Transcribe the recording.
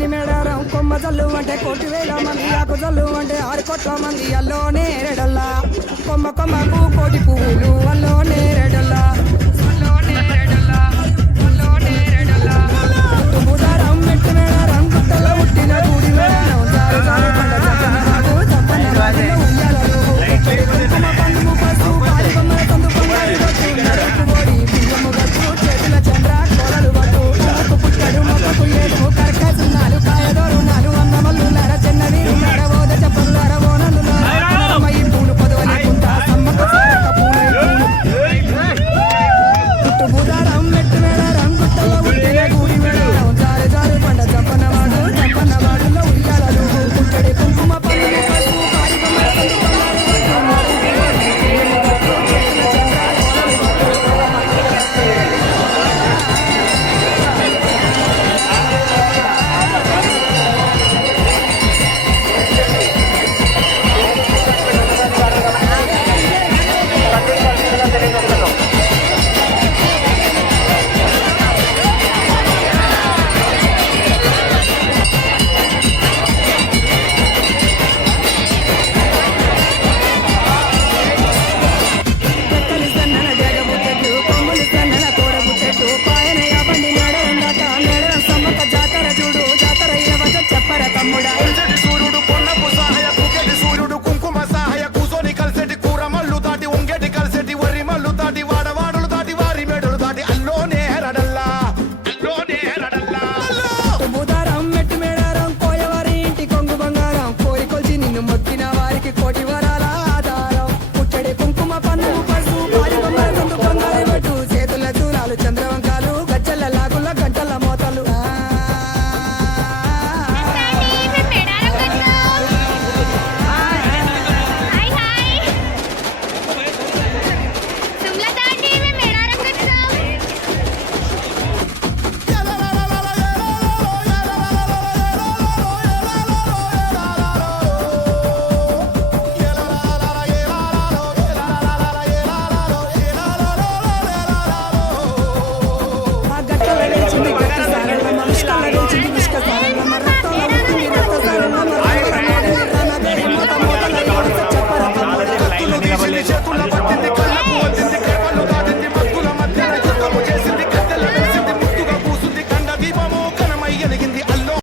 చిన్ని మేడారం కొమ్మ జల్లు అంటే 1,000 మంది ఆకు జల్లు అంటే 6 కోట్ల మంది అల్లోనే రెడల్లా కొమ్మ కొమ్మకు కోటి పువ్వులు అల్లోనే రెడల్లా బుధారం మెట్టు మేడారం గుట్టలో పుట్టిన గుడి మేడారం జారు జారు పండ చక్కన బాబు చప్పన్న బాజులో ఉయ్యాలలు కుంకుమ పండుము పసు పాడి బొమ్మల తందు పొంగలి గట్టు నడుపు బోడి బియ్యము గట్టు చేతుల చంద్ర కోలలు పట్టు నాకు పుట్టడు మొక్కకు ఏడు కరకసున్నాలు కాయదోరున్నాలు అన్నమల్లు నర చిన్నవి నడవోద చెప్పలు నరవోనలు నరమై పూలు పొదవలి కుంట సమ్మక సారక పూలై పుట్టు బుధారం మెట్టు మేడారం గుట్టలో పుట్టిన గుడి మేడారం జారు జారు పండ చప్పన్న వాడులో ఉయ్యాలలు పుట్టడి కుంకుమ పండుము పసు పాడి బొమ్మల తందు పొంగలి గట్టు నడుపు బోడి బియ్యము గట్టు చేతుల చంద్ర కోలలు రెక్కలు సన్నన జగబుట్టెట్టు కొమ్ములు సన్నన తోడబుట్టెట్టు పాయనయ్య బండి నడరందట మేడరం సమ్మక్క జాతర చూడు జాతర ఇరవద చెప్పర తమ్ముడా కలిసెటి సూర్యుడు పొన్నపు సహాయ కుకెటి సూర్యుడు కుంకుమ సహాయ కూసోని కలిసెటి కూర మల్లు దాటి ఉంగెటి కలిసెటి వరి మల్లు దాటి వాడవాడులు దాటి వారి మెడలు దాటి అల్లోనే రడల్లా బుధారం మెట్టు మేడారం కోయవారి ఇంటి కొంగు బంగారం కోరి కొలిచి నిన్ను మొక్కిన వారికి కోటి వరాల ఆధారం పుట్టడి కుంకుమ పన్ను